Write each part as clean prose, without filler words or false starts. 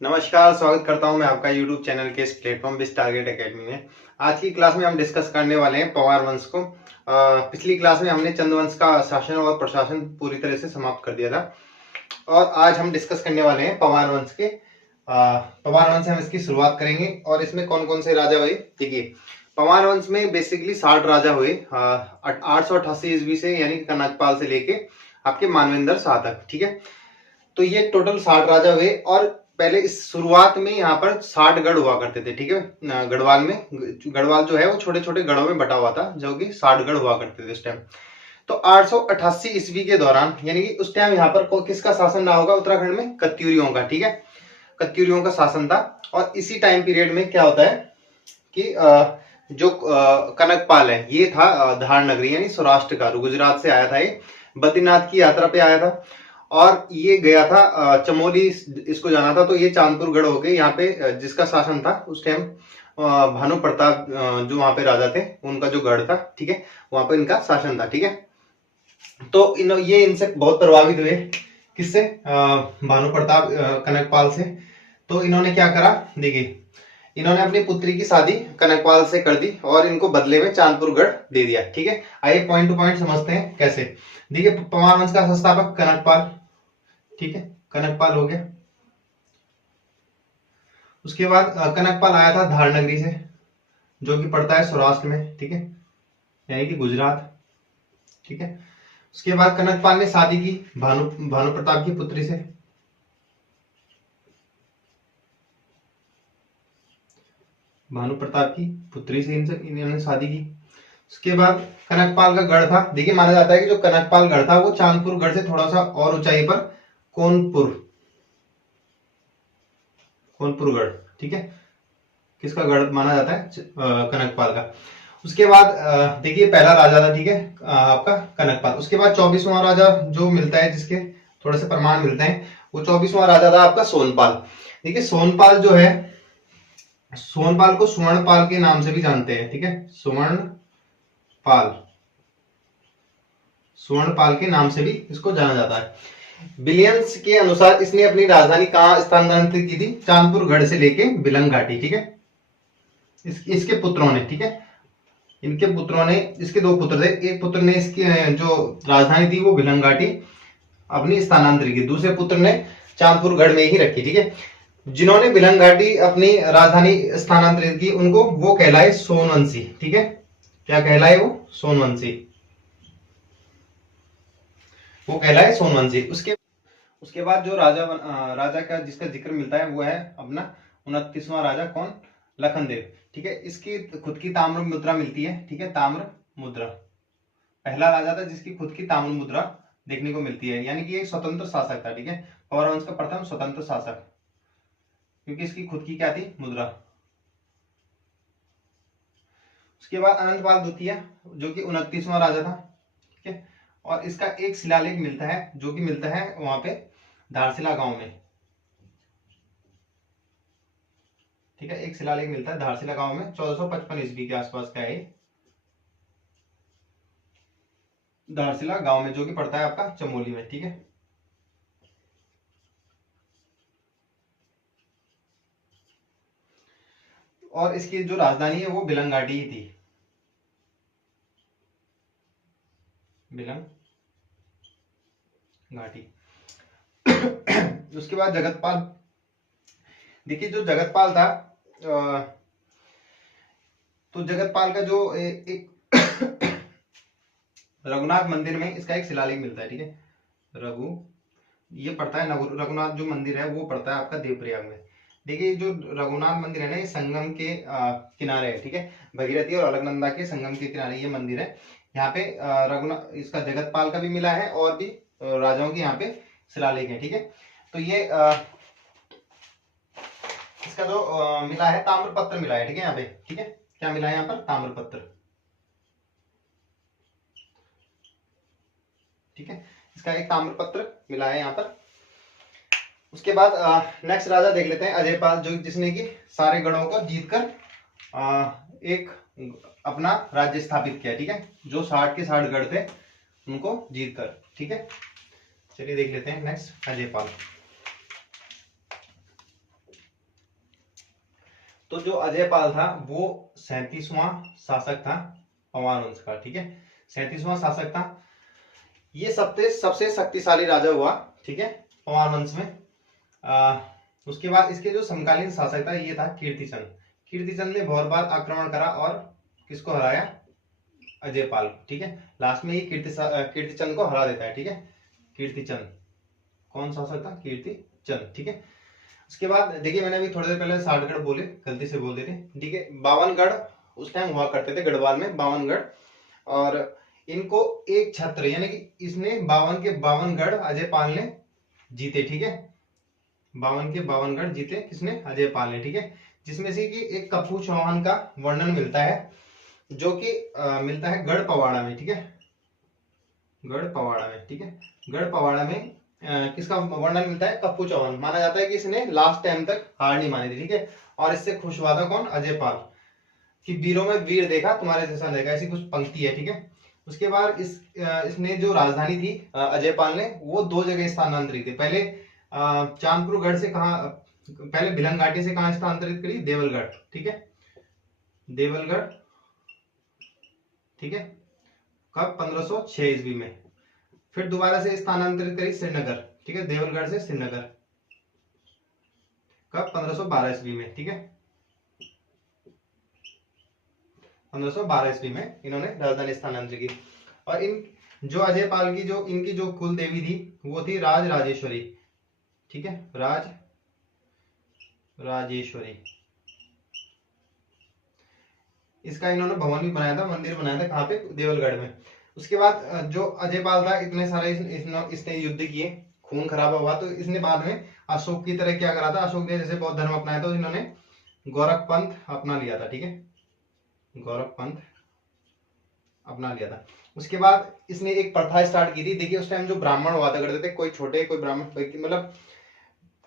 नमस्कार, स्वागत करता हूं मैं आपका YouTube चैनल के इस प्लेटफॉर्म बिस टारगेट एकेडमी में। आज की क्लास में हम डिस्कस करने वाले हैं पवार वंश को। पिछली क्लास में हमने चंद वंश का शासन और प्रशासन पूरी तरह से समाप्त कर दिया था और आज हम डिस्कस करने वाले हैं पवार वंश के। पवार वंश से हम इसकी शुरुआत करेंगे और इसमें कौन कौन से राजा हुए। देखिए, पवार वंश में बेसिकली 60 राजा हुए 888 ईस्वी से, यानी कनकपाल से लेके आपके मानवेंद्र शाह तक। ठीक है, तो ये टोटल 60 राजा हुए और पहले इस शुरुआत में यहाँ पर 60 गढ़ हुआ करते थे। ठीक है, गढ़वाल में, गढ़वाल जो है वो छोटे छोटे गढ़ों में बटा हुआ था, जो कि 60 गढ़ हुआ करते थे उस टाइम। तो 888 ईस्वी के दौरान, यानी कि उस टाइम यहाँ पर किसका शासन रहा होगा उत्तराखंड में? कत्यूरियों का। ठीक है, कत्यूरियों का शासन था। और इसी टाइम पीरियड में क्या होता है कि जो कनकपाल है ये था धार नगरी यानी सौराष्ट्र का, गुजरात से आया था। ये बद्रीनाथ की यात्रा पे आया था और ये गया था चमोली, इसको जाना था। तो ये चांदपुर गढ़ होके यहाँ पे जिसका शासन था उस टाइम भानु प्रताप, जो वहां पे राजा थे, उनका जो गढ़ था, ठीक है, वहां पे इनका शासन था। ठीक है, तो ये इनसे बहुत प्रभावित हुए। किससे? भानु प्रताप, कनकपाल से। तो इन्होंने क्या करा, देखिए, इन्होंने अपनी पुत्री की शादी कनकपाल से कर दी और इनको बदले में चांदपुर गढ़ दे दिया। ठीक है, आइए पॉइंट टू पॉइंट समझते हैं कैसे। देखिए, पवार वंश का संस्थापक कनकपाल। ठीक है, कनकपाल हो गया। उसके बाद कनकपाल आया था धार नगरी से, जो कि पड़ता है सौराष्ट्र में। ठीक है, यानी कि गुजरात। ठीक है, उसके बाद कनकपाल ने शादी की भानु प्रताप की पुत्री से। भानु प्रताप की पुत्री से इन्होंने शादी की। उसके बाद कनकपाल का गढ़ था। देखिए, माना जाता है कि जो कनकपाल गढ़ था वो चांदपुर गढ़ से थोड़ा सा और ऊंचाई पर कोनपुर गढ़। ठीक है, किसका गढ़ माना जाता है? कनकपाल का। उसके बाद देखिए, पहला राजा था, ठीक है, आपका कनकपाल। उसके बाद 24वां राजा जो मिलता है, जिसके थोड़े से प्रमाण मिलते हैं, वो 24वां राजा था आपका सोनपाल। देखिए, सोनपाल जो है, सोनपाल को सुवर्णपाल के नाम से भी जानते हैं। ठीक है, सुवर्णपाल के नाम से भी इसको जाना जाता है। विलियम्स के अनुसार इसने अपनी राजधानी कहां स्थानांतरित की थी? चांदपुर गढ़ से लेके बिलंग घाटी। ठीक है, इसके पुत्रों ने, ठीक है, इनके पुत्रों ने, इसके दो पुत्र थे, एक पुत्र ने इसकी जो राजधानी थी वो बिलंग घाटी अपनी स्थानांतरित की, दूसरे पुत्र ने चांदपुर गढ़ में ही रखी। ठीक है, जिन्होंने बिलंग घाटी अपनी राजधानी स्थानांतरित की उनको वो कहलाए सोनवंशी। ठीक है, क्या कहलाए? वो सोनवंशी, वो कहलाए सोनवंशी। उसके बाद जो राजा का जिसका जिक्र मिलता है वो है अपना 29वां राजा। कौन? लखनदेव। ठीक है, इसकी खुद की ताम्र मुद्रा मिलती है। ठीक है, ताम्र मुद्रा। पहला राजा था जिसकी खुद की ताम्र मुद्रा देखने को मिलती है, यानी कि एक स्वतंत्र शासक था। ठीक है, पवार वंश का प्रथम स्वतंत्र शासक, क्योंकि इसकी खुद की क्या थी? मुद्रा। उसके बाद अनंतपाल द्वितीय, जो कि 29वां राजा था। ठीक है, और इसका एक शिलालेख मिलता है, जो कि मिलता है वहां पे धारशिला गांव में। ठीक है, एक शिलालेख मिलता है धारशिला गांव में, 1455 ईस्वी के आसपास का है धारशिला गांव में, जो कि पड़ता है आपका चमोली में। ठीक है, और इसकी जो राजधानी है वो बिलंग घाटी ही थी, बिलंग घाटी। उसके बाद जगतपाल। देखिए, जो जगतपाल था, तो जगतपाल का जो एक रघुनाथ मंदिर में इसका एक शिलालेख मिलता है। ठीक है, ये पड़ता है रघुनाथ जो मंदिर है वो पड़ता है आपका देवप्रयाग में। देखिए, जो रघुनाथ मंदिर है ना, ये संगम के किनारे है। ठीक है, भगीरथी और अलकनंदा के संगम के किनारे ये मंदिर है। यहाँ पे रघुनाथ, इसका जगतपाल का भी मिला है और भी राजाओं के यहाँ पे शिलालेख है। ठीक है, तो ये इसका जो मिला है ताम्रपत्र मिला है। ठीक है, यहाँ पे, ठीक है, क्या मिला है यहाँ पर? ताम्रपत्र। ठीक है, इसका एक ताम्रपत्र मिला है यहाँ पर। उसके बाद नेक्स्ट राजा देख लेते हैं अजयपाल, जो जिसने की सारे गढ़ों को जीतकर एक अपना राज्य स्थापित किया। ठीक है, जो 60 के 60 गढ़ थे उनको जीतकर। ठीक है, चलिए देख लेते हैं नेक्स्ट अजयपाल। तो जो अजयपाल था वो 37वां शासक था पवार वंश का, ठीक है, 37वां शासक था। ये सबसे सबसे शक्तिशाली राजा हुआ, ठीक है, पवार वंश में। उसके बाद इसके जो समकालीन शासक था ये था कीर्तिचंद। कीर्तिचंद ने बहुत बार आक्रमण करा और किसको हराया? अजयपाल को, ठीक है। लास्ट में ये कीर्तिचंद को हरा देता है, ठीक है। कीर्तिचंद कौन शासक था? कीर्तिचंद, ठीक है। उसके बाद देखिए मैंने अभी थोड़ी देर पहले 60 गढ़ बोले, गलती से बोल देते, ठीक है। 52 गढ़ उस टाइम हुआ करते थे गढ़वाल में, 52 गढ़। और इनको एक छत्र यानी कि इसने 52 के 52 गढ़ अजयपाल ने जीते, ठीक है। 52 के 52 गढ़ जीते किसने? अजयपाल ने, ठीक है। जिसमें से कि एक कप्पू चौहान का वर्णन मिलता है जो कि मिलता है गढ़ पवाड़ा में, ठीक है। गढ़ पवाड़ा में, ठीक है। गढ़ पवाड़ा में किसका वर्णन मिलता है? कप्पू चौहान। माना जाता है कि इसने लास्ट टाइम तक हार नहीं मानी थी, ठीक है। और इससे खुश हुआ था कौन? अजयपाल। कि वीरों में वीर देखा तुम्हारे जैसा देखा, ऐसी कुछ पंक्ति है, ठीक है। उसके बाद इसने जो राजधानी थी अजयपाल ने, वो 2 जगह स्थानांतरित थी। पहले चांदपुर गढ़ से कहा, पहले भिलन घाटी से कहा स्थानांतरित करी? देवलगढ़, ठीक है, देवलगढ़, ठीक है। कब? 1506 ईस्वी में। फिर दोबारा से स्थानांतरित करी श्रीनगर, ठीक है, देवलगढ़ से श्रीनगर। कब? 1512 ईस्वी में, ठीक है। 1512 ईस्वी में इन्होंने राजधानी स्थानांतरित की। और इन जो अजयपाल की जो इनकी जो कुल देवी थी वो थी राज राजेश्वरी, ठीक है, राज राजेश्वरी। इसका इन्होंने भवन भी बनाया था, मंदिर बनाया था, कहाँ पे? देवलगढ़ में। उसके बाद जो अजयपाल था, इतने सारे इसने युद्ध किए, खून खराबा हुआ, तो इसने बाद में अशोक की तरह क्या करा था? अशोक ने जैसे बौद्ध धर्म अपनाया था, इन्होंने गौरव पंथ अपना लिया था, ठीक है, गौरव पंथ अपना लिया था। उसके बाद इसने एक प्रथा स्टार्ट की थी। देखिए उस टाइम जो ब्राह्मण हुआ था करते थे, कोई छोटे कोई ब्राह्मण, मतलब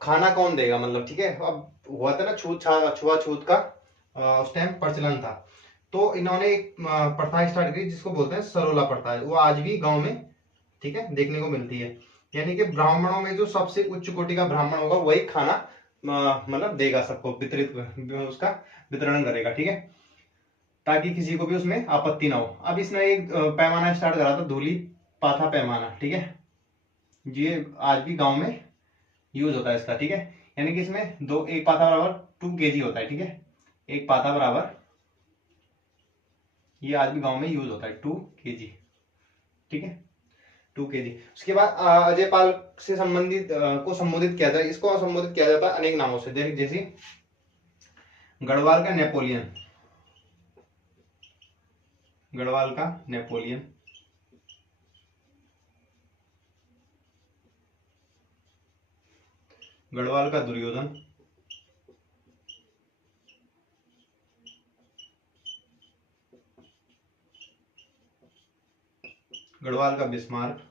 खाना कौन देगा, मतलब, ठीक है। अब हुआ था ना छुआछूत का उस टाइम प्रचलन था। तो इन्होंने एक प्रथा स्टार्ट की जिसको बोलते हैं सरोला प्रथा। वो आज भी गांव में, ठीक है, देखने को मिलती है। यानी कि ब्राह्मणों में जो सबसे उच्च कोटि का ब्राह्मण होगा वही खाना मतलब देगा सबको, वितरित उसका वितरण करेगा, ठीक है, ताकि किसी को भी उसमें आपत्ति ना हो। अब इसने एक पैमाना स्टार्ट करा था, धूली पाथा पैमाना, ठीक है। ये आज भी गांव में यूज होता है इसका, ठीक है। यानी कि इसमें एक पाथा बराबर 2 kg होता है, ठीक है, एक पाथा बराबर, ये आज भी गांव में यूज होता है 2 kg, ठीक है, 2 kg। उसके बाद अजयपाल से संबंधित को संबोधित किया जाता है, इसको संबोधित किया जाता है अनेक नामों से, जैसे गढ़वाल का नेपोलियन, गढ़वाल का नेपोलियन, गढ़वाल का दुर्योधन, गढ़वाल का बिस्मार्क,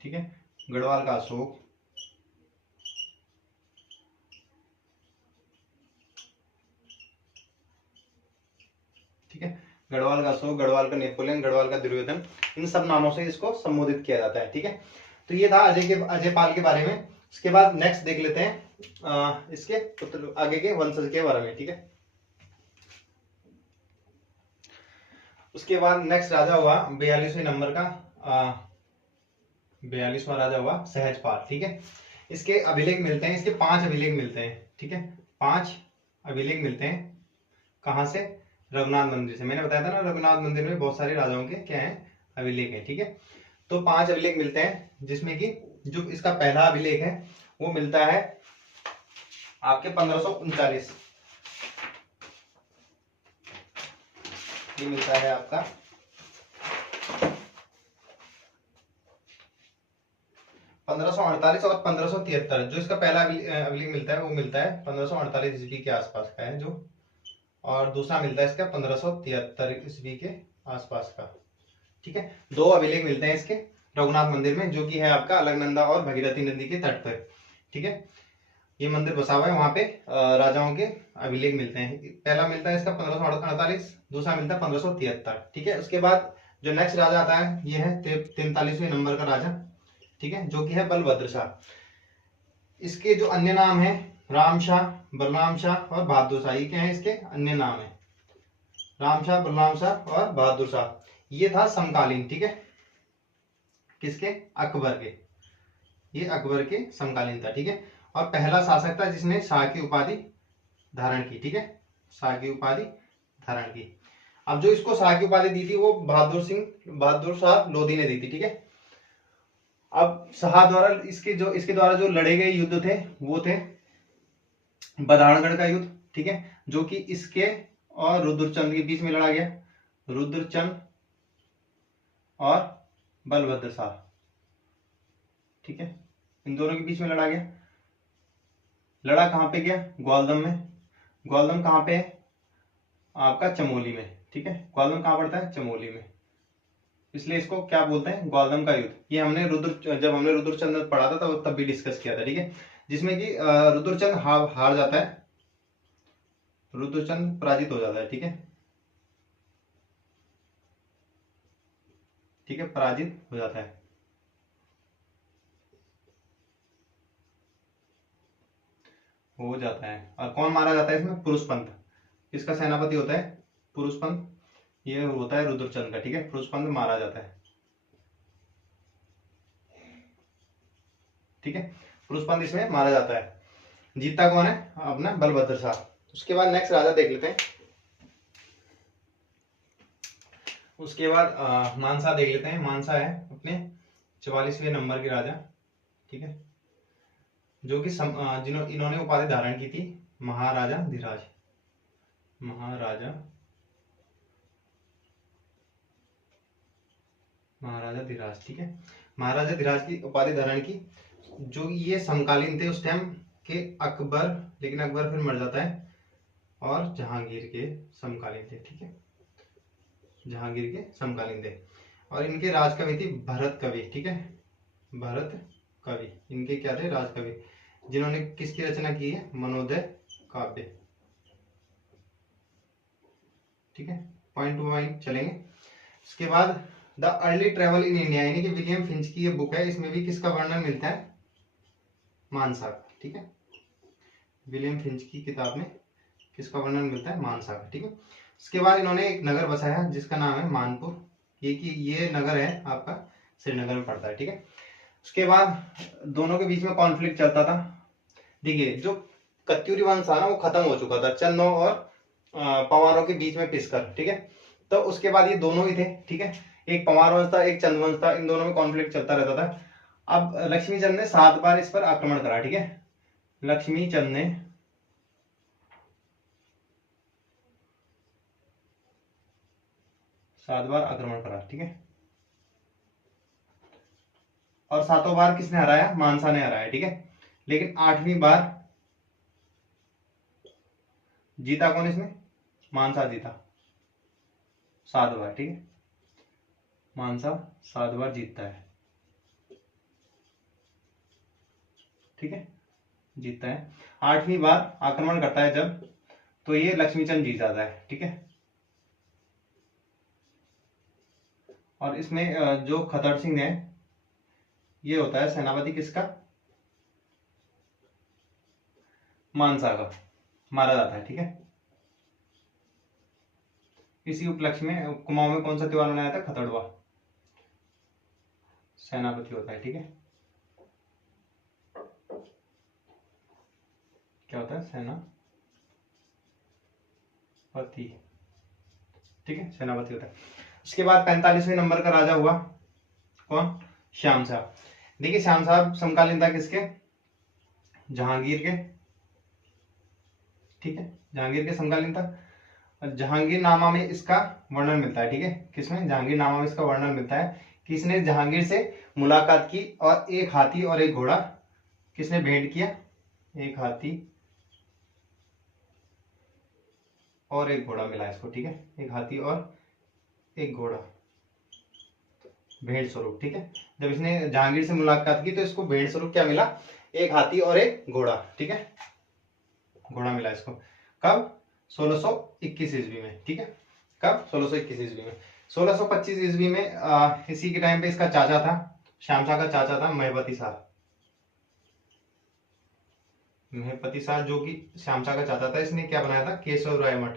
ठीक है, गढ़वाल का अशोक, ठीक है, गढ़वाल का अशोक, गढ़वाल का नेपोलियन, गढ़वाल का दुर्योधन, इन सब नामों से इसको संबोधित किया जाता है, ठीक है। तो ये था अजयपाल के बारे में। उसके बाद नेक्स्ट देख लेते हैं इसके आगे के वंशज के बारे में, ठीक है। उसके बाद नेक्स्ट राजा हुआ 42वें नंबर का 42वां राजा हुआ सहजपाल, ठीक है। इसके अभिलेख मिलते हैं, इसके 5 अभिलेख मिलते हैं, ठीक है, 5 अभिलेख मिलते हैं। कहां से? रघुनाथ मंदिर से। मैंने बताया था ना रघुनाथ मंदिर में बहुत सारे राजाओं के क्या है? अभिलेख है, ठीक है। तो 5 अभिलेख मिलते हैं, जिसमें कि जो इसका पहला अभिलेख है वो मिलता है आपके 1539, ये मिलता है आपका 1548 और 1573। जो इसका पहला अभिलेख मिलता है वो मिलता है 1548 ईस्वी के आसपास का है जो, और दूसरा मिलता है इसका 1573 ईस्वी के आसपास का, ठीक है। 2 अभिलेख मिलते हैं इसके रघुनाथ मंदिर में, जो कि है आपका अलकनंदा और भगीरथी नदी के तट पर, ठीक है। ये मंदिर बसा हुआ है, वहां पे राजाओं के अभिलेख मिलते हैं। पहला मिलता है इसका 1548, दूसरा मिलता है 1573, ठीक है। उसके बाद जो नेक्स्ट राजा आता है ये है 43वें नंबर का राजा, ठीक है, जो कि है बलभद्र शाह। इसके जो अन्य नाम है राम शाह, बलराम शाह और बहादुर शाह, ये क्या है इसके अन्य नाम है, राम शाह, बलराम शाह और बहादुर शाह। ये था समकालीन, ठीक है, किसके, अकबर के, ये अकबर के समकालीन था, ठीक है। और पहला शासक था जिसने शाह की उपाधि धारण की, ठीक है, शाह की उपाधि धारण की। अब जो इसको शाह की उपाधि दी थी वो बहादुर शाह लोधी ने दी थी, ठीक है। अब शाह द्वारा इसके द्वारा जो लड़े गए युद्ध थे वो थे बधानगढ़ का युद्ध, ठीक है, जो कि इसके और रुद्रचंद के बीच में लड़ा गया, रुद्रचंद और बलभद्र शाह, ठीक है, इन दोनों के बीच में लड़ा गया। लड़ा कहां पे गया, ग्वालदम में। ग्वालदम कहां पे है आपका, चमोली में, ठीक है, ग्वालदम कहां पड़ता है, चमोली में, इसलिए इसको क्या बोलते हैं, ग्वालदम का युद्ध। ये हमने जब हमने रुद्रचंद पढ़ा था तब भी डिस्कस किया था, ठीक है, जिसमें कि रुद्रचंद हार जाता है, रुद्रचंद पराजित हो जाता है, ठीक है, ठीक है, पराजित हो जाता है। हो जाता है। और कौन मारा जाता है इसमें, पुरुषपंत, किसका सेनापति होता है, पुरुषपंत, ये होता है रुद्रचंद का, ठीक है, पुरुषपंत मारा जाता है, ठीक है, पुरुषपंत इसमें मारा जाता है। जीता कौन है, अपना बलभद्र शाह। उसके बाद नेक्स्ट राजा देख लेते हैं। उसके बाद मानसा देख लेते हैं। मानसा है अपने 44वें नंबर के राजा, ठीक है, जो कि इन्होंने उपाधि धारण की थी महाराजा धीराज, महाराजा धीराज, ठीक है, महाराजा धीराज की उपाधि धारण की। जो ये समकालीन थे उस टाइम के अकबर, लेकिन अकबर फिर मर जाता है, और जहांगीर के समकालीन थे, ठीक है, जहांगीर के समकालीन थे। और इनके राजकवि थी भरत कवि, ठीक है, भरत कवि इनके क्या थे, राजकवि, जिन्होंने किसकी रचना की है, मनोदय काव्य, ठीक है, पॉइंट टू पॉइंट चलेंगे। इसके बाद the early travel in India, यानी कि विलियम फिंच की ये बुक है, इसमें भी किसका वर्णन मिलता है, मानसा का, ठीक है, विलियम फिंच की किताब में किसका वर्णन मिलता है, मानसा का, ठीक है। इसके बाद इन्होंने एक नगर बसाया जिसका नाम है मानपुर, ये नगर है आपका श्रीनगर में पड़ता है, ठीक है। उसके बाद दोनों के बीच में कॉन्फ्लिक्ट चलता था। देखिए जो कत्यूरी वंश था ना वो खत्म हो चुका था चंदों और पंवारों के बीच में पिसकर, ठीक है, तो उसके बाद ये दोनों ही थे, ठीक है, एक पंवार वंश था एक चंद वंश था, इन दोनों में कॉन्फ्लिक्ट चलता रहता था। अब लक्ष्मीचंद ने 7 बार इस पर आक्रमण करा, ठीक है, लक्ष्मीचंद ने 7 बार आक्रमण करा, ठीक है, और 7 बार किसने हराया, मानसा ने हराया, ठीक है, लेकिन 8वीं बार जीता कौन इसमें, मानसा जीता 7 बार, ठीक है, मानसा 7 बार जीतता है, ठीक है, जीतता है। 8वीं बार आक्रमण करता है जब, तो ये लक्ष्मीचंद जीत जाता है, ठीक है। और इसमें जो खतर सिंह है ये होता है सेनापति किसका, मानसा का, मारा जाता है, ठीक है। इसी उपलक्ष्य में कुमाऊं में कौन सा त्योहार मनाया था, खतड़वा, सेनापति होता है, ठीक है, क्या होता है, सेनापति, ठीक है, सेनापति होता है। उसके बाद 45वें नंबर का राजा हुआ कौन, श्याम शाह। देखिए श्याम शाह समकालीन था किसके, जहांगीर के, ठीक है, जहांगीर के समकालीन था। जहांगीर नामा में इसका वर्णन मिलता है, ठीक है, किसमें, जहांगीर नामा में इसका वर्णन मिलता है कि इसने जहांगीर से मुलाकात की और एक हाथी और एक घोड़ा किसने भेंट किया, एक हाथी और एक घोड़ा मिला इसको, ठीक है, एक हाथी और एक घोड़ा भेंट स्वरूप, ठीक है, जब इसने जहांगीर से मुलाकात की तो इसको भेंट स्वरूप क्या मिला, एक हाथी और एक घोड़ा, ठीक है, घोड़ा मिला इसको, कब, 1621 ईस्वी में, ठीक है, कब, 1621 ईस्वी में। 1625 ईस्वी में इसी के टाइम पे इसका चाचा था, श्याम शाह का चाचा था महपति शाह। महपति शाह जो कि श्याम शाह का चाचा था, इसने क्या बनाया था, केशव राय मठ,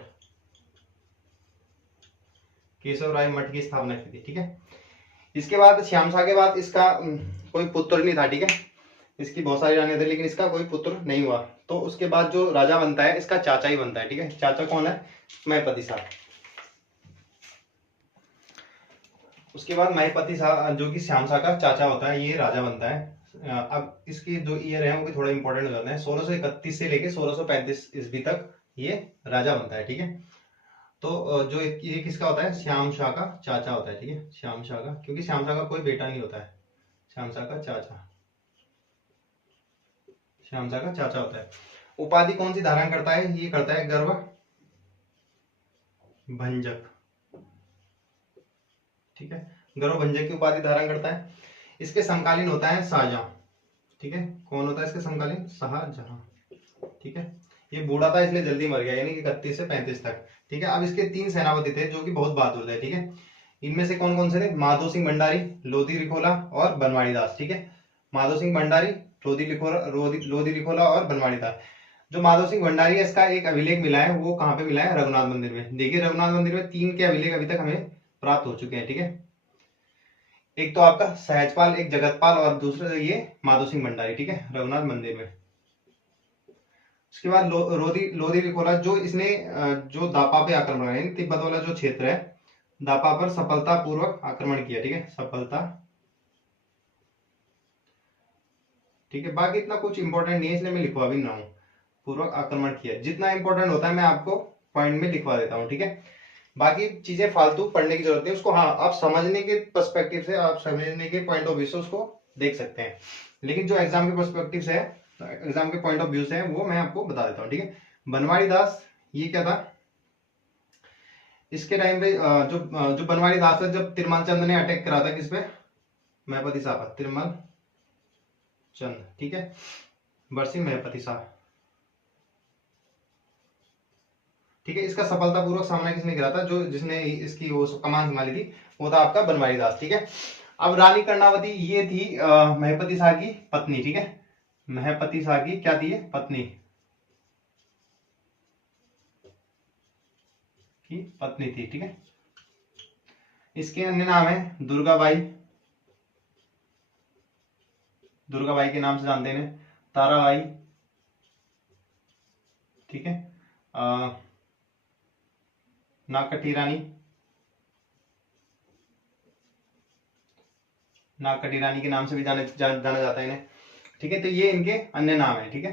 केशव राय मठ की स्थापना की थी। ठीक है, इसके बाद श्याम शाह के बाद इसका कोई पुत्र नहीं था। ठीक है, इसकी बहुत सारी रानियां थी लेकिन इसका कोई पुत्र नहीं हुआ। तो उसके बाद जो राजा बनता है इसका चाचा ही बनता है। ठीक है, चाचा कौन है, महपति शाह। उसके बाद महपति शाह जो कि श्याम शाह का चाचा होता है, ये राजा बनता है। अब इसके जो ईयर है वो भी थोड़ा इंपॉर्टेंट हो जाते हैं। 1631 से लेके 1635 ईस्वी तक ये राजा बनता है। ठीक है, तो जो ये किसका होता है, श्याम शाह का चाचा होता है। ठीक है, श्याम शाह का, क्योंकि श्याम शाह का कोई बेटा नहीं होता है, श्याम शाह का चाचा, श्याम शाह का चाचा होता है। उपाधि कौन सी धारण करता है, ये करता है गर्व भंजक। ठीक है, गर्व भंजक की उपाधि धारण करता है। इसके समकालीन होता है शाहजहां। ठीक है, कौन होता है इसके समकालीन, शाहजहां। ठीक है, ये बूढ़ा था इसलिए जल्दी मर गया, यानी कि 31 से 35 तक। ठीक है, अब इसके 3 सेनापति थे जो कि बहुत बहादुर थे। ठीक है, इनमें से कौन कौन से थे, माधो सिंह भंडारी, लोधी लिखोला और बनवाड़ी दास। ठीक है, माधो सिंह भंडारी, लोधी लिखोला और बनवाड़ी दास। जो माधो सिंह भंडारी है, इसका एक अभिलेख मिला है, वो कहाँ पे मिला है, रघुनाथ मंदिर में। देखिए रघुनाथ मंदिर में 3 के अभिलेख अभी तक हमें प्राप्त हो चुके हैं। ठीक है, एक तो आपका सहजपाल, एक जगतपाल और दूसरा ये माधो सिंह भंडारी। ठीक है, रघुनाथ मंदिर में। उसके बाद लोधी लिखोला, जो इसने जो दापा पे आक्रमण है, तिब्बत वाला जो क्षेत्र है, दापा पर सफलता पूर्वक आक्रमण किया। ठीक है, सफलता। ठीक है, बाकी इतना कुछ इंपॉर्टेंट नहीं है इसलिए मैं लिखवा भी ना हूं, पूर्वक आक्रमण किया। जितना इंपॉर्टेंट होता है मैं आपको पॉइंट में लिखवा देता हूँ। ठीक है, बाकी चीजें फालतू पढ़ने की जरूरत नहीं, उसको हाँ आप समझने के पर्सपेक्टिव से, आप समझने के पॉइंट ऑफ व्यू से उसको देख सकते हैं, लेकिन जो एग्जाम के पर्सपेक्टिव से है, एग्जाम के पॉइंट ऑफ व्यू से है, वो मैं आपको बता देता हूँ। ठीक है, बनवाड़ी दास, ये क्या था, इसके टाइम पे जो बनवाड़ी दास है, जब तिरमान चंद ने अटैक करा था किस पे, महपति शाह पर, तिरमान चंद। ठीक है, बरसिंह महपति शाह। ठीक है, इसका सफलतापूर्वक सामना किसने करा था, जो जिसने इसकी वो कमान संभाली थी, वो था आपका बनवारी दास। ठीक है, अब रानी कर्णावती, ये थी महपति शाह की पत्नी। ठीक है, महपति शाह की क्या थी, पत्नी की पत्नी थी। ठीक है, इसके अन्य नाम है दुर्गाबाई, दुर्गाबाई के नाम से जानते हैं, ताराबाई। ठीक है, नागकटी रानी, नागकटी रानी के नाम से भी जाना जाता है इन्हें। ठीक है, तो ये इनके अन्य नाम है। ठीक है,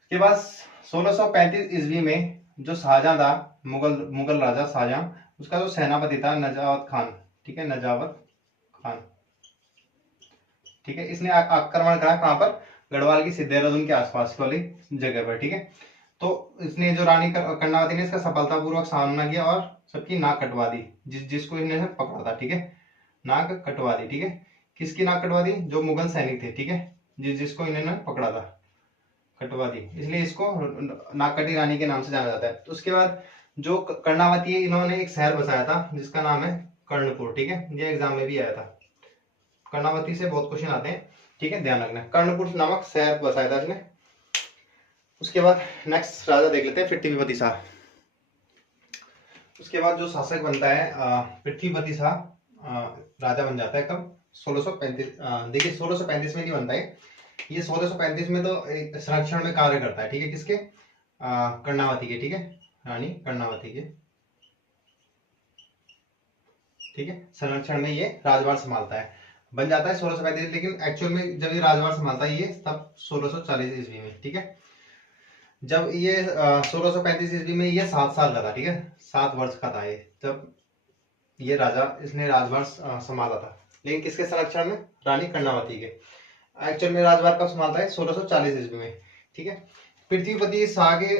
उसके बाद 1635 ईस्वी में जो शाहजहां था, मुगल राजा शाहजहां, उसका जो सेनापति था नजावत खान। ठीक है, नजावत खान। ठीक है, इसने आक्रमण करा कहां पर, गढ़वाल की देहरादून के आसपास वाली जगह पर। ठीक है, तो इसने जो रानी कर्णावती ने इसका सफलतापूर्वक सामना किया और सबकी नाक कटवा दी, जिसको इन्हें पकड़ा था। ठीक है, नाक कटवा दी। ठीक है, किसकी नाक कटवा दी, जो मुगल सैनिक थे। ठीक है, जिसको इन्होंने पकड़ा था, कटवा दी, इसलिए इसको नागकटी रानी के नाम से जाना जाता है। तो उसके बाद जो कर्णावती है, इन्होंने एक शहर बसाया था जिसका नाम है कर्णपुर। ठीक है, ये एग्जाम में भी आया था, कर्णावती से बहुत क्वेश्चन आते हैं। ठीक है, ध्यान रखना, कर्णपुर नामक शहर बसाया था इसने। उसके बाद नेक्स्ट राजा देख लेते हैं, पृथ्वीपति शाह। उसके बाद जो शासक बनता है पृथ्वीपति शाह, राजा बन जाता है कब, 1635। देखिए 1635 में नहीं बनता है ये, 1635 में तो संरक्षण में कार्य करता है। ठीक है, किसके, कर्णावती के। ठीक है, रानी कर्णावती के। ठीक है, संरक्षण में ये राजभार संभालता है, बन जाता है 1635, लेकिन एक्चुअल में जब ये राजभार संभालता है ये तब 1640 ईस्वी में। ठीक है, जब ये 1635 ईस्वी में ये 7 साल का था। ठीक है, 7 वर्ष का था ये जब ये इसने राजभार संभाला था, लेकिन किसके संरक्षण में, रानी कर्णावती के। एक्चुअल में राजभार कब संभालता है, 1640 ईस्वी में। ठीक है, पृथ्वीपति शाह के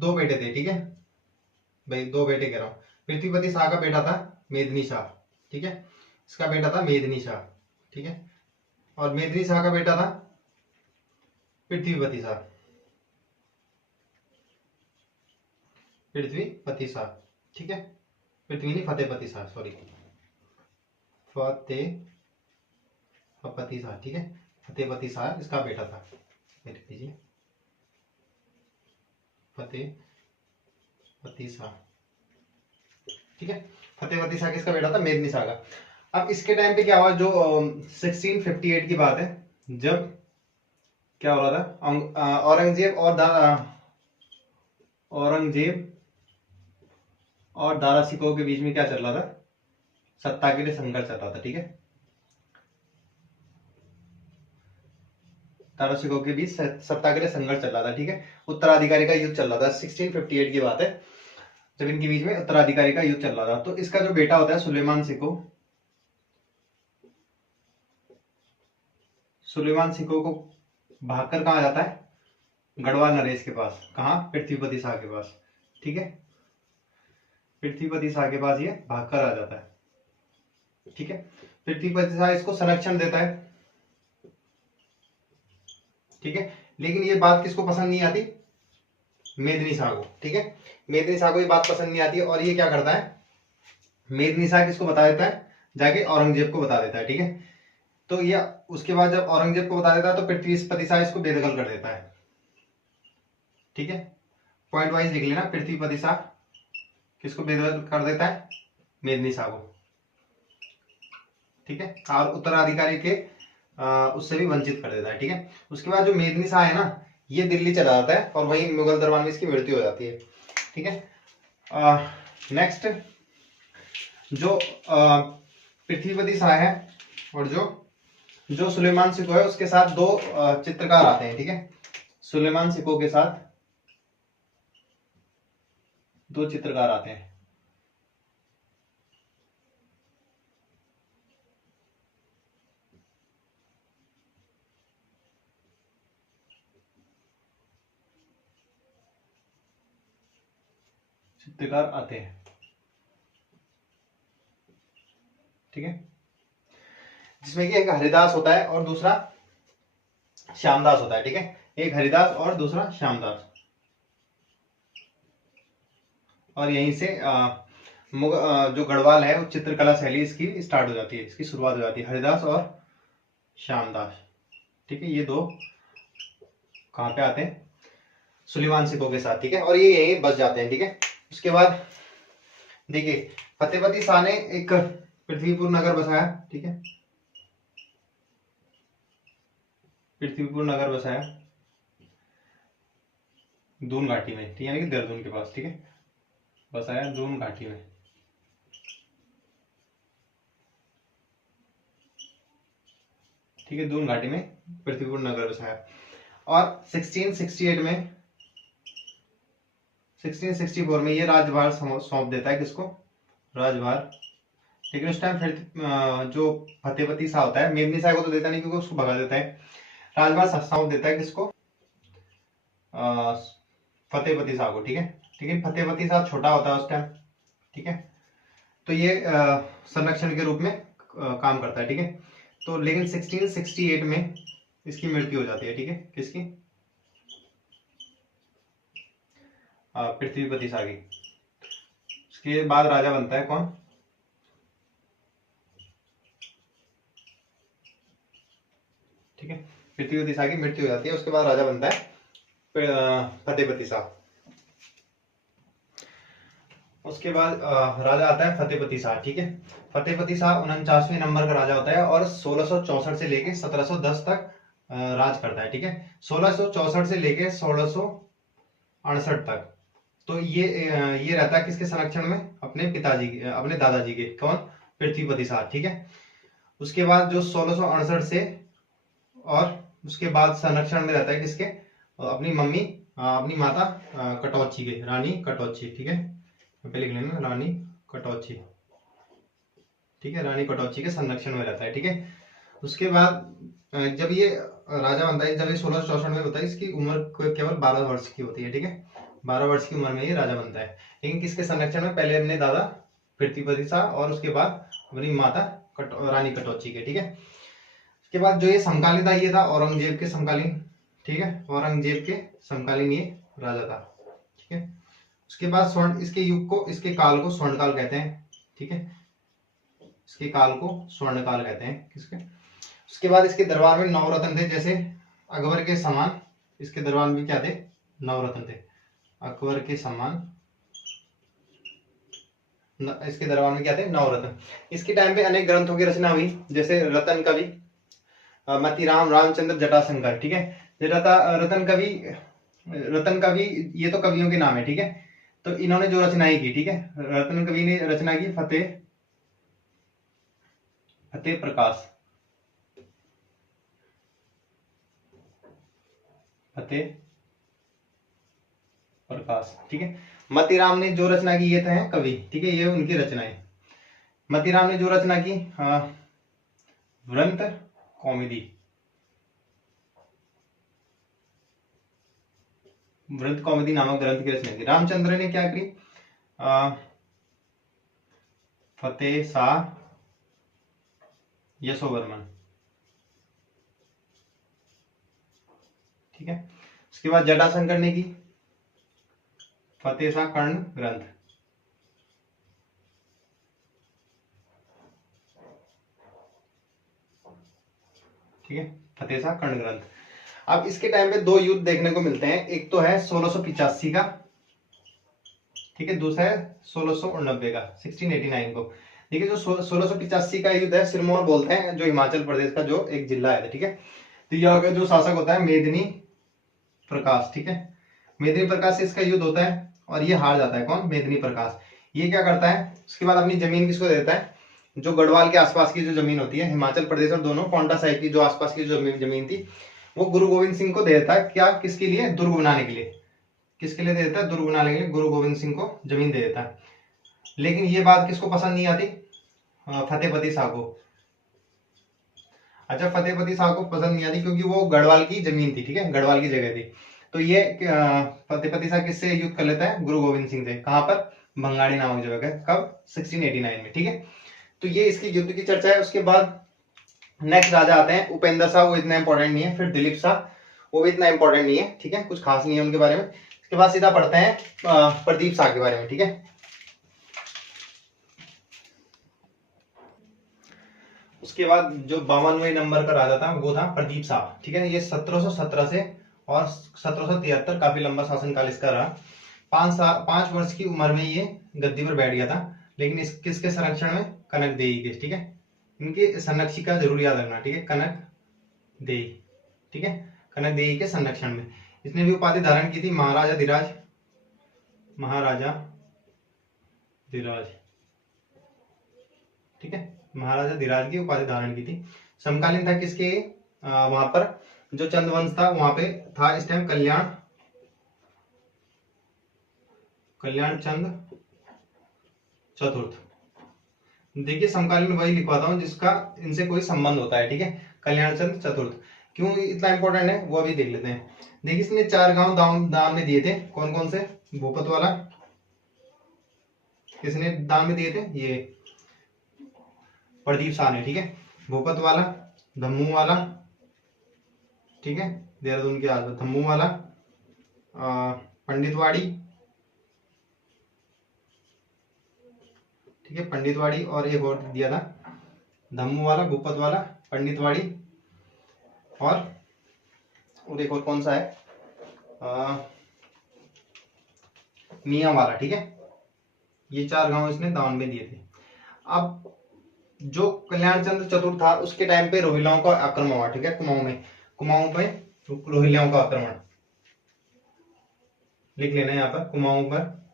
2 बेटे थे। ठीक है भाई, 2 बेटे कह रहा हूँ। पृथ्वीपति शाह का बेटा था मेदिनी शाह। ठीक है, इसका बेटा था मेदिनी शाह। ठीक है, और मेदिनी शाह का बेटा था पृथ्वीपति शाह, पृथ्वीपति शाह। ठीक है, पृथ्वी नहीं, फतेहपति शाह, सॉरी, फतेहपति शाह, ठीक है, फतेहपति शाह इसका बेटा था, लिख लीजिए फतेहपति शाह, ठीक है। फतेहपति शाह किसका बेटा था? मेदिनी शाह का। अब इसके टाइम पे क्या हुआ, जो 1658 की बात है, जब क्या हो रहा था, औरंगजेब और दारा सिकोह के बीच में क्या चल रहा था? सत्ता के लिए संघर्ष चल रहा था, ठीक है। दारा सिकोह के बीच सत्ता के लिए संघर्ष चल रहा था, ठीक है। उत्तराधिकारी का युद्ध चल रहा था, 1658 की बात है, जब इनके बीच में उत्तराधिकारी का युद्ध चल रहा था। तो इसका जो बेटा होता है सुलेमान सिकोह को भागकर कहा जाता है? गढ़वाल नरेश के पास। कहाँ? पृथ्वीपति शाह के पास, ठीक है। पृथ्वीपति शाह के पास ये भागकर आ जाता है, ठीक है। पृथ्वीपति शाह इसको संरक्षण देता है, ठीक है। लेकिन ये बात किसको पसंद नहीं आती? मेदिनी शाह को, ठीक है। मेदिनी शाह को ये बात पसंद नहीं आती और ये क्या करता है? मेदिनी शाह किसको बता देता है? जाके औरंगजेब को बता देता है, ठीक है। तो ये उसके बाद जब औरंगजेब को बता देता है तो पृथ्वीपति शाह इसको बेदखल कर देता है, ठीक है। पॉइंट वाइज लिख लेना, पृथ्वीपति शाह किसको बेदखल कर देता है? मेदिनी शाह को, ठीक है। और उत्तराधिकारी के उससे भी वंचित कर देता है, ठीक है। उसके बाद जो मेदिनी शाह है ना, ये दिल्ली चला जाता है और वहीं मुगल दरबार में इसकी मृत्यु हो जाती है, ठीक है। नेक्स्ट जो पृथ्वीपति शाह है और जो सुलेमान सिकोह है, उसके साथ दो चित्रकार आते हैं, ठीक है। सुलेमान सिकोह के साथ दो चित्रकार आते हैं, ठीक है। जिसमें कि एक हरिदास होता है और दूसरा श्यामदास होता है, ठीक है। एक हरिदास और दूसरा श्यामदास। और यहीं से जो गढ़वाल है वो चित्रकला शैली इसकी स्टार्ट हो जाती है, इसकी शुरुआत हो जाती है, हरिदास और श्यामदास, ठीक है। ये दो कहाँ पे आते हैं? सुलेमान सिकोह के साथ, ठीक है। और ये यहीं बस जाते हैं, ठीक है। उसके बाद देखिए, फतेहपति शाह ने एक पृथ्वीपुर नगर बसाया, ठीक है। पृथ्वीपुर नगर बसाया दून घाटी में, ठीक है, यानी कि देहरादून के पास, ठीक है। बसाया दून घाटी में, ठीक है। दून घाटी में पृथ्वीपुर नगर बसाया। और 1664 में ये राजभार सौंप देता है, किसको? राजभार। लेकिन उस टाइम फिर जो फतेहपति शाह होता है, मेदिनी शाह को तो देता नहीं क्योंकि उसको भगा देता है, राजभार सौंप देता है किसको? फतेहपति शाह को, ठीक है। लेकिन फतेहपति शाह छोटा होता है उस टाइम, ठीक है। तो ये संरक्षण के रूप में काम करता है, ठीक है। तो लेकिन 1668 में इसकी मृत्यु हो जाती है, ठीक है। किसकी? पृथ्वीपति शाह की। उसके बाद राजा बनता है कौन? ठीक है, पृथ्वीपति शाह की मृत्यु हो जाती है, उसके बाद राजा बनता है फतेहपति शाह। उसके बाद राजा आता है फतेहपति शाह, ठीक है। फतेहपति शाह 49वें नंबर का राजा होता है और 1664 से लेके 1710 तक राज करता है, ठीक है। 1664 से लेके 1668 तक। तो ये रहता है किसके संरक्षण में? अपने पिताजी के, अपने दादाजी के। कौन? पृथ्वीपति शाह, ठीक है। उसके बाद जो 1668 से और उसके बाद संरक्षण में रहता है किसके? अपनी मम्मी, अपनी माता कटौची के, रानी कटौची, ठीक है। पे लिख लेना रानी कटौची, ठीक है। रानी कटौची के संरक्षण में रहता है, ठीक है। उसके बाद जब ये राजा बनता है, जब ये 1664 में होता है, इसकी उम्र केवल 12 वर्ष की होती है, ठीक है। 12 वर्ष की उम्र में ये राजा बनता है। लेकिन किसके संरक्षण में? पहले अपने दादा पृथ्वीपति शाह और उसके बाद अपनी माता रानी कटौची के, ठीक है। उसके बाद जो ये समकालीन था, ये था औरंगजेब के समकालीन, ठीक है। औरंगजेब के समकालीन ये राजा था, ठीक है। उसके बाद स्वर्ण, इसके युग को, इसके काल को स्वर्णकाल कहते हैं, ठीक है, इसके काल को स्वर्णकाल कहते हैं किसके। उसके बाद इसके दरबार में नवरत्न थे, जैसे अकबर के समान इसके दरबार में क्या थे, नवरत्न थे, अकबर के समान इसके दरबार में क्या थे, नवरत्न। इसके टाइम पे अनेक ग्रंथों की रचना हुई, जैसे रतन कवि, मतीराम, रामचंद्र, जटाशंकर, ठीक है। रतन कवि ये तो कवियों के नाम है, ठीक है। तो इन्होंने जो रचनाएं की, ठीक है, रतन कवि ने रचना की फतेह प्रकाश, फतेह प्रकाश, ठीक है। मतीराम ने जो रचना की, ये तो है कवि, ठीक है, ये उनकी रचनाएं। मतीराम ने जो रचना की वृंत कौमुदी, वृंत कौमुदी नामक ग्रंथ की रचना की। रामचंद्र ने क्या करी, फतेह शाह यशोवर्मन, ठीक है। उसके बाद जटाशंकर ने की फतेह शाह कर्ण ग्रंथ, ठीक है, फतेह शाह कर्ण ग्रंथ। अब इसके टाइम पे दो युद्ध देखने को मिलते हैं, एक तो है 1685 का, ठीक है, दूसरा है 1689 का, 1689 को। देखिए जो 1685 का युद्ध है, सिरमौर बोलते हैं, जो हिमाचल प्रदेश का जो एक जिला है, ठीक है। तो यह जो शासक होता है मेदिनी प्रकाश, ठीक है, मेदिनी प्रकाश से इसका युद्ध होता है और ये हार जाता है। कौन, मेदिनी प्रकाश। ये क्या करता है, उसके बाद अपनी जमीन किसको देता है, जो गढ़वाल के आसपास की जो जमीन होती है, हिमाचल प्रदेश और दोनों पांवटा साहिब की जो आसपास की जो जमीन थी, वो गुरु गोविंद सिंह को दे देता है। क्या, किसके लिए, दुर्ग बनाने के लिए। किसके लिए दे देता है, दुर्ग बनाने के लिए गुरु गोविंद सिंह को जमीन दे देता है। लेकिन ये बात किसको पसंद नहीं आती, फतेहपति शाह को। अच्छा, फतेहपति शाह को पसंद नहीं आती क्योंकि वो गढ़वाल की जमीन थी, ठीक है, गढ़वाल की जगह थी। तो ये फतेहपति शाह किससे युद्ध कर लेता है, गुरु गोविंद सिंह से। कहां पर, भंगाड़ी नामक जगह। कब, 1689 में, ठीक है। तो ये इसकी युद्ध की चर्चा है। उसके बाद नेक्स्ट राजा आते हैं उपेंद्र शाह, वो इतना इंपॉर्टेंट नहीं है। फिर दिलीप शाह, वो भी इतना इंपॉर्टेंट नहीं है, ठीक है, कुछ खास नहीं है उनके बारे में। इसके बाद सीधा पढ़ते हैं प्रदीप शाह के बारे में, ठीक है। उसके बाद जो 52वें नंबर का राजा था वो था प्रदीप शाह, ठीक है। ये 1717 से और 1773, काफी लंबा शासनकाल इसका रहा। 5 वर्ष की उम्र में ये गद्दी पर बैठ गया था, लेकिन इस किसके संरक्षण में, कनक देई के, ठीक है। इनकी संरक्षिका जरूर याद रखना, ठीक है, कनक देई, ठीक है, कनक देई के संरक्षण में। इसने भी उपाधि धारण की थी महाराजा धीराज, महाराजा धीराज, ठीक है, महाराजा धीराज की उपाधि धारण की थी। समकालीन था किसके, वहां पर जो चंद्रवंश था वहां पे था इस टाइम कल्याण चंद चतुर्थ। देखिए समकालीन वही लिखवाता हूं जिसका इनसे कोई संबंध होता है, ठीक है, कल्याण चंद चतुर्थ। क्यों इतना इंपॉर्टेंट है वो अभी देख लेते हैं। देखिए इसने 4 गांव दान में दिए थे। कौन कौन से, भूपत वाला, किसने दान में दिए थे, ये प्रदीप शाह ने, ठीक है। भूपत वाला, धम्मू वाला, ठीक है, देहरादून के आसपास धम्मू वाला, पंडितवाड़ी, ठीक है, पंडितवाड़ी, और एक और दिया था, धम्मू वाला, भूपत वाला, पंडितवाड़ी, और एक और कौन सा है, मियां वाला, ठीक है। ये 4 गांव इसने दान में दिए थे। अब जो कल्याण चंद्र चतुर्थ था उसके टाइम पे रोहिलाओं का आक्रमण हुआ, ठीक है, कुमाऊं पे रोहिलाओं का आक्रमण, लिख लेना यहाँ पर, कुमाऊं पर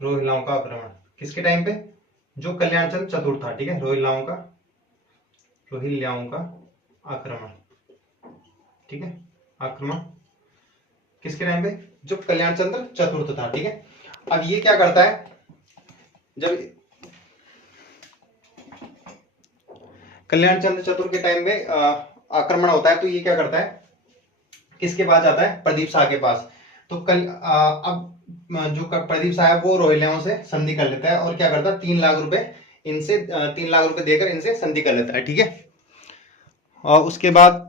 रोहिलाओं का आक्रमण। किसके टाइम पे, जो कल्याण चंद्र चतुर्थ था, ठीक है, रोहिलाओं का आक्रमण, ठीक है, आक्रमण किसके टाइम पे, जो कल्याण चंद्र चतुर्थ था, ठीक है। अब ये क्या करता है, जब कल्याण चंद्र चतुर्थ के टाइम में आक्रमण होता है तो ये क्या करता है, किसके पास जाता है, प्रदीप शाह के पास। तो अब जो प्रदीप शाह है वो रोहिल्लाओं से संधि कर लेता है और क्या करता है, 3 लाख रुपए इनसे 3 लाख रुपए देकर इनसे संधि कर लेता है, ठीक है। और उसके बाद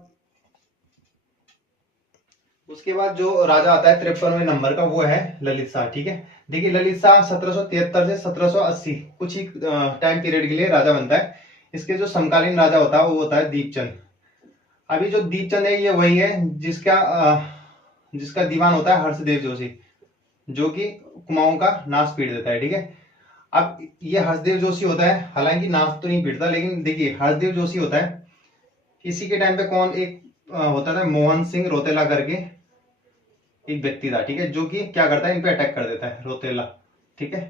उसके बाद जो राजा आता है 53वें नंबर का, वो है ललित शाह। ठीक है, देखिए ललित शाह 1773 से 1780 कुछ ही टाइम पीरियड के लिए राजा बनता है। इसके जो समकालीन राजा होता है वो होता है दीपचंद। अभी जो दीपचंद है ये वही है जिसका दीवान होता है हर्षदेव जोशी, जो कि कुमाऊं का नाश पीट देता है। ठीक है, अब ये हर्षदेव जोशी होता है, हालांकि नाश तो नहीं पीटता, लेकिन देखिए हर्षदेव जोशी होता है, इसी के टाइम पे कौन एक होता था, मोहन सिंह रोतेला करके एक व्यक्ति था। ठीक है, जो कि क्या करता है, इन पे अटैक कर देता है, रोतेला। ठीक है,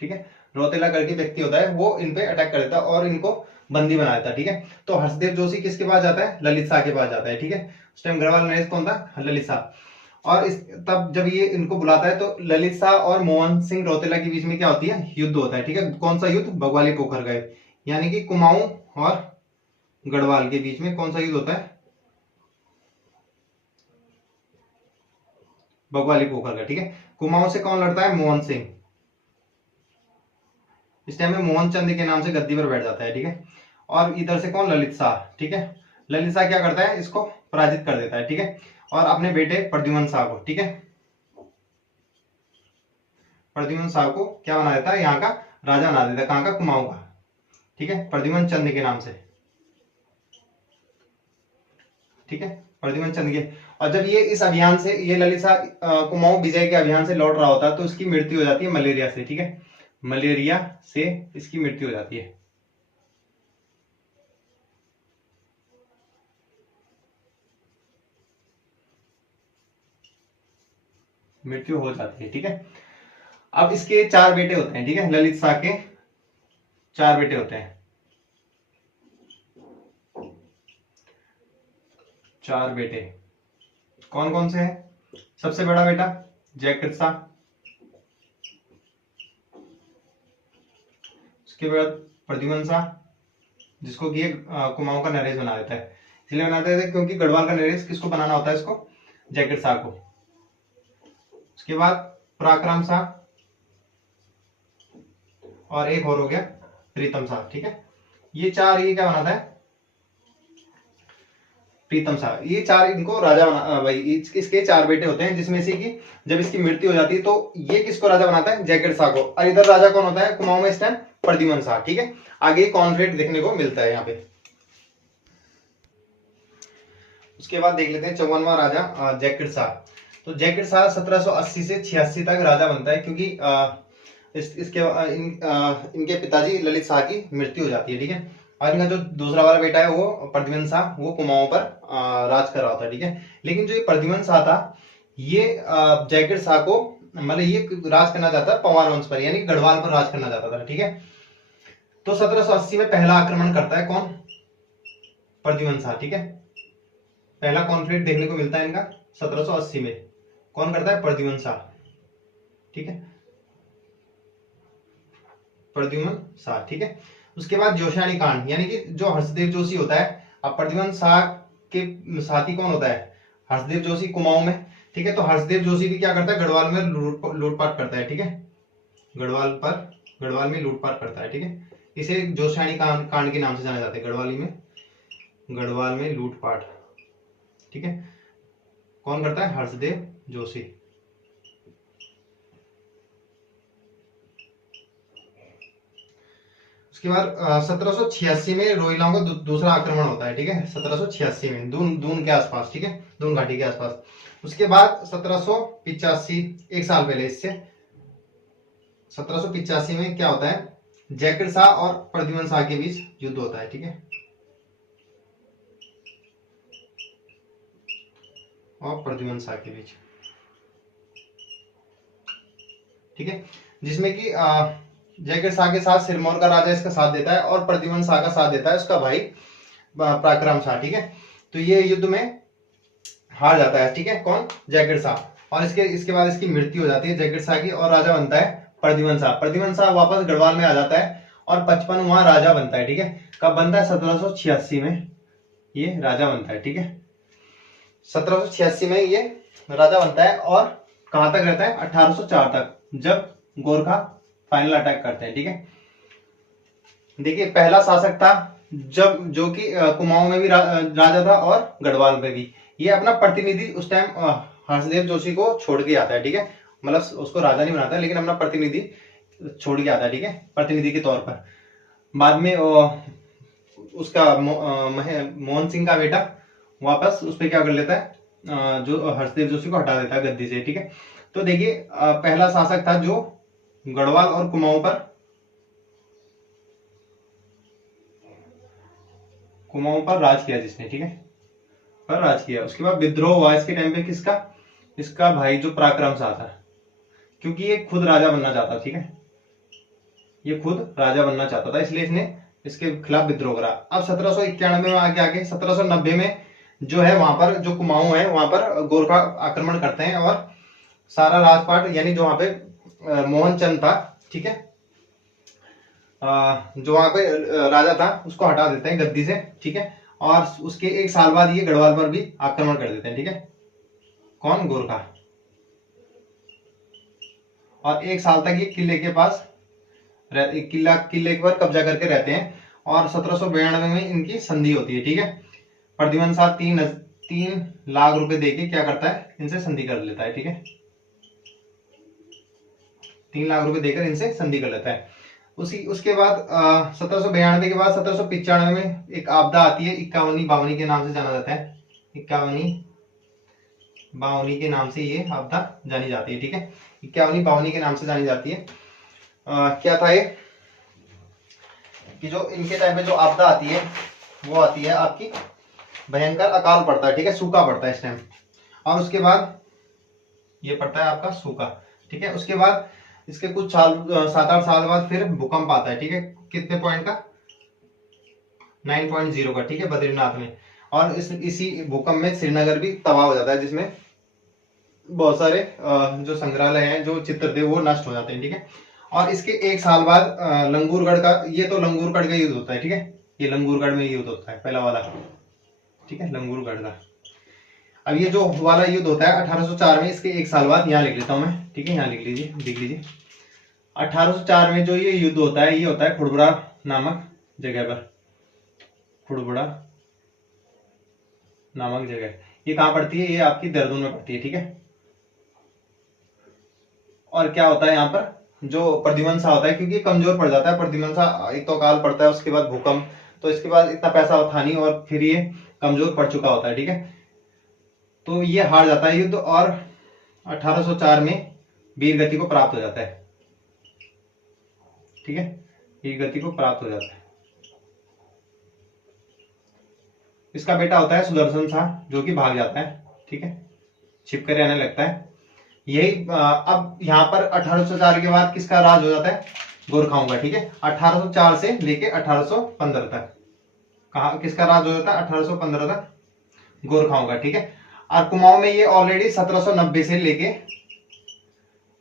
ठीक है, रोतेला करके व्यक्ति होता है, वो इन पे अटैक कर देता है और इनको बंदी बना देता है। ठीक है, तो हर्षदेव जोशी किसके पास जाता है, ललित शाह के पास जाता है। ठीक है, उस टाइम गढ़वाल नरेश कौन था, ललित शाह। और इस तब जब ये इनको बुलाता है तो ललित शाह और मोहन सिंह रोतेला के बीच में क्या होती है, युद्ध होता है। ठीक है, कौन सा युद्ध, बगवाली पोखर का युद्ध, यानी कि कुमाऊं और गढ़वाल के बीच में कौन सा युद्ध होता है, बगवाली पोखर का। ठीक है, कुमाऊं से कौन लड़ता है, मोहन सिंह। इस टाइम में मोहन चंद के नाम से गद्दी पर बैठ जाता है। ठीक है, और इधर से कौन, ललित शाह। ठीक है, ललित शाह क्या करता है, इसको पराजित कर देता है। ठीक है, और अपने बेटे प्रद्युम्न शाह को, ठीक है, प्रद्युम्न शाह को क्या बना देता है, यहाँ का राजा बना देता है, कहाँ का, कुमाऊं का। ठीक है, प्रद्युम्न चंद के नाम से। ठीक है, प्रद्युम्न चंद के। और जब ये इस अभियान से, ये ललित शाह कुमाऊं विजय के अभियान से लौट रहा होता है, तो इसकी मृत्यु हो जाती है मलेरिया से। ठीक है, मलेरिया से इसकी मृत्यु हो जाती है। मृत्यु हो जाती है। ठीक है, अब इसके 4 बेटे होते हैं। ठीक है, ललित शाह के 4 बेटे होते हैं, 4 बेटे। कौन कौन से हैं, सबसे बड़ा बेटा जयकृत शाह, उसके बाद प्रद्युम्न शाह, जिसको कि कुमाऊं का नरेश बना देता है। इसलिए बना देते हैं क्योंकि गढ़वाल का नरेश किसको बनाना होता है, इसको, जयकृत शाह को। उसके बाद पराक्रम शाह, और एक और हो गया प्रीतम शाह। ठीक है, ये 4, ये क्या बनाता है, प्रीतम शाह। ये 4 इनको राजा बना, भाई इसके 4 बेटे होते हैं, जिसमें से कि जब इसकी मृत्यु हो जाती है तो ये किसको राजा बनाता है, जयकृत शाह को। और इधर राजा कौन होता है कुमाऊं में इस टाइम, प्रद्युम्न शाह। ठीक है, आगे कॉन्फ्लिक्ट देखने को मिलता है यहाँ पे। उसके बाद देख लेते हैं 54वां राजा जयकृत शाह। तो जयकृत शाह 1780 से 86 तक राजा बनता है, क्योंकि इनके पिताजी ललित शाह की मृत्यु हो जाती है। ठीक है, और इनका जो दूसरा वाला बेटा है वो प्रद्युम्न शाह, वो कुमाऊं पर राज कर रहा होता है। ठीक है, लेकिन जो ये प्रद्युम्न शाह था, ये जयकृत शाह को, मतलब ये राज करना चाहता है पवार वंश पर, यानी गढ़वाल पर राज करना चाहता था। ठीक है, तो 1780 में पहला आक्रमण करता है कौन, प्रद्युम्न शाह। ठीक है, पहला कॉन्फ्लिक्ट देखने को मिलता है इनका 1780 में, कौन करता है, प्रद्युम्न शाह। ठीक है, प्रद्युम्न शाह। ठीक है, उसके बाद जोशानी कांड, यानी कि जो हर्षदेव जोशी होता है, अब प्रद्युम्न शाह के साथी कौन होता है, हर्षदेव जोशी कुमाऊं में। ठीक है, तो हर्षदेव जोशी भी क्या करता है, गढ़वाल में लूटपाट करता है। ठीक है, गढ़वाल में लूटपाट करता है। ठीक है, इसे जोशानी कांड के नाम से जाना जाता है, गढ़वाल में लूटपाट। ठीक है, कौन करता है, हर्षदेव जोशी। उसके बाद 1786 में रोहिलाओं का दूसरा आक्रमण होता है। ठीक है, 1786 में दून के आसपास। ठीक है, दून घाटी के आसपास। उसके बाद 1785, एक साल पहले इससे, 1785 में क्या होता है, जयकृत शाह और प्रद्युम्न शाह के बीच युद्ध होता है। ठीक है, और प्रद्युम्न शाह के बीच। ठीक है, जिसमें कि जयकृत शाह के साथ सिरमौर का राजा इसका साथ देता है, और प्रद्युम्न शाह का साथ देता है उसका भाई पराक्रम शाह। ठीक है, तो ये युद्ध में हार जाता है। ठीक है, कौन, जयकृत शाह। और इसके बाद इसकी मृत्यु हो जाती है जयकृत शाह की, और राजा बनता है प्रद्युम्न शाह। प्रद्युम्न शाह वापस गढ़वाल में आ जाता है और 55वां राजा बनता है। ठीक है, कब बनता है, 1786 में ये राजा बनता है। ठीक है, 1786 में ये राजा बनता है, और कहां तक रहता है, 1804 तक, जब गोरखा फाइनल अटैक करते हैं। ठीक है, देखिए पहला शासक था जब, जो कि कुमाऊं में भी राजा था और गढ़वाल में भी, ये अपना प्रतिनिधि उस टाइम हर्षदेव जोशी को छोड़ के आता है, ठीक है, मतलब उसको राजा नहीं बनाता लेकिन अपना प्रतिनिधि छोड़ के आता है, ठीक है, प्रतिनिधि के तौर पर। बाद में उसका मोहन सिंह का बेटा वापस उस पर क्या कर लेता है, जो हर्षदेव जोशी को हटा देता है गद्दी से, ठीक है। तो देखिए पहला शासक था जो गढ़वाल और कुमाऊं पर राज किया जिसने, ठीक है, पर राज किया। उसके बाद विद्रोह हुआ इसके टाइम पे किसका, इसका भाई जो पराक्रम शाह था, क्योंकि ये खुद राजा बनना चाहता, ठीक है, ये खुद राजा बनना चाहता था, इसलिए इसने इसके खिलाफ विद्रोह करा। अब 1791 में आगे 1790 में जो है वहां पर जो कुमाऊं है वहां पर गोरखा आक्रमण करते हैं और सारा राजपाट यानी जो वहां पे मोहनचंद था, ठीक है, जो वहां पे राजा था उसको हटा देते हैं गद्दी से, ठीक है, और उसके एक साल बाद ये गढ़वाल पर भी आक्रमण कर देते हैं, ठीक है, कौन, गोरखा। और एक साल तक ये किले के पास किले पर कब्जा करके रहते हैं और 1792 में इनकी संधि होती है, ठीक है। प्रद्युम्न शाह 3 लाख रुपए देके क्या करता है, इनसे संधि कर लेता है, ठीक है, 3 लाख रुपए देकर इनसे संधि कर लेता है। उसके बाद 1792 के बाद 1795 में एक आपदा आती है, इक्यावनी बावनी के नाम से जाना जाता है, इक्यावनी बावनी के नाम से ये आपदा जानी जाती है, ठीक है, इक्यावनी बावनी के नाम से जानी जाती है। क्या था ये कि जो इनके टाइम पे जो आपदा आती है वो आती है आपकी भयंकर अकाल पड़ता है, ठीक है, सूखा पड़ता है इस टाइम, और उसके बाद ये पड़ता है आपका सूखा, ठीक है। उसके बाद इसके कुछ साल 7-8 साल बाद फिर भूकंप आता है, ठीक है, कितने पॉइंट का, 9.0 का, ठीक है, बद्रीनाथ में। और इसी भूकंप में श्रीनगर भी तबाह हो जाता है, जिसमें बहुत सारे जो संग्रहालय हैं, जो चित्र थे वो नष्ट हो जाते हैं, ठीक है। और इसके एक साल बाद लंगूरगढ़ का, ये तो लंगूरगढ़ का युद्ध होता है, ठीक है, ये लंगूरगढ़ में युद्ध होता है पहला वाला, ठीक है, लंगूरगढ़ का। अब ये जो वाला युद्ध होता है 1804 में, इसके एक साल बाद, यहाँ लिख लेता हूं मैं, ठीक है, यहाँ लिख लीजिए, देख लीजिए। 1804 में जो ये युद्ध होता है, ये होता है खुड़बुड़ा नामक जगह पर, खुड़बुड़ा नामक जगह, ये कहां पड़ती है, ये आपकी देहरादून में पड़ती है, ठीक है। और क्या होता है यहाँ पर, जो प्रद्युम्न शाह होता है, क्योंकि कमजोर पड़ जाता है प्रद्युम्न शाह, एक तो अकाल पड़ता है, उसके बाद भूकंप, तो इसके बाद इतना पैसा था नहीं और फिर ये कमजोर पड़ चुका होता है, ठीक है, तो ये हार जाता है युद्ध और 1804 में वीर गति को प्राप्त हो जाता है, ठीक है, वीर गति को प्राप्त हो जाता है। इसका बेटा होता है सुदर्शन शाह, जो कि भाग जाता है, ठीक है, छिप कर रहने लगता है। यही अब यहाँ पर 1804 के बाद किसका राज हो जाता है, गोरखाओं का, ठीक है, 1804 से लेके 1815 तक कहा किसका राज हो जाता है, 1815 तक गोरखाओं का, ठीक है। और कुमाऊं में ये ऑलरेडी 1790 से लेके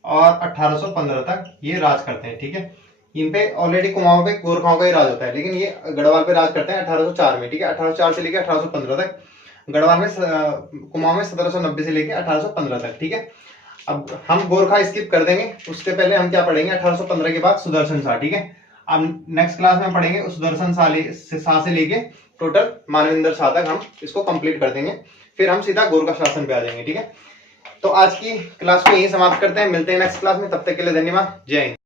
और 1815 तक ये राज करते हैं, ठीक है। इन पे ऑलरेडी कुमाऊं पे गोरखाओं का ही राज होता है, लेकिन ये गढ़वाल पे राज करते हैं 1804 में, ठीक है, 1804 से लेके 1815 तक, गढ़वाल में कुमाऊं में 1790 से लेके 1815 तक, ठीक है। अब हम गोरखा स्किप कर देंगे, उससे पहले हम क्या पढ़ेंगे, 1815 के बाद सुदर्शन शाह, ठीक है। अब नेक्स्ट क्लास में पढ़ेंगे सुदर्शन शाह से लेके टोटल मानवेंद्र शाह तक हम इसको कंप्लीट कर देंगे, फिर हम सीधा गोरखा शासन पे आ जाएंगे, ठीक है। तो आज की क्लास को यही समाप्त करते हैं, मिलते हैं नेक्स्ट क्लास में, तब तक के लिए धन्यवाद, जय हिंद।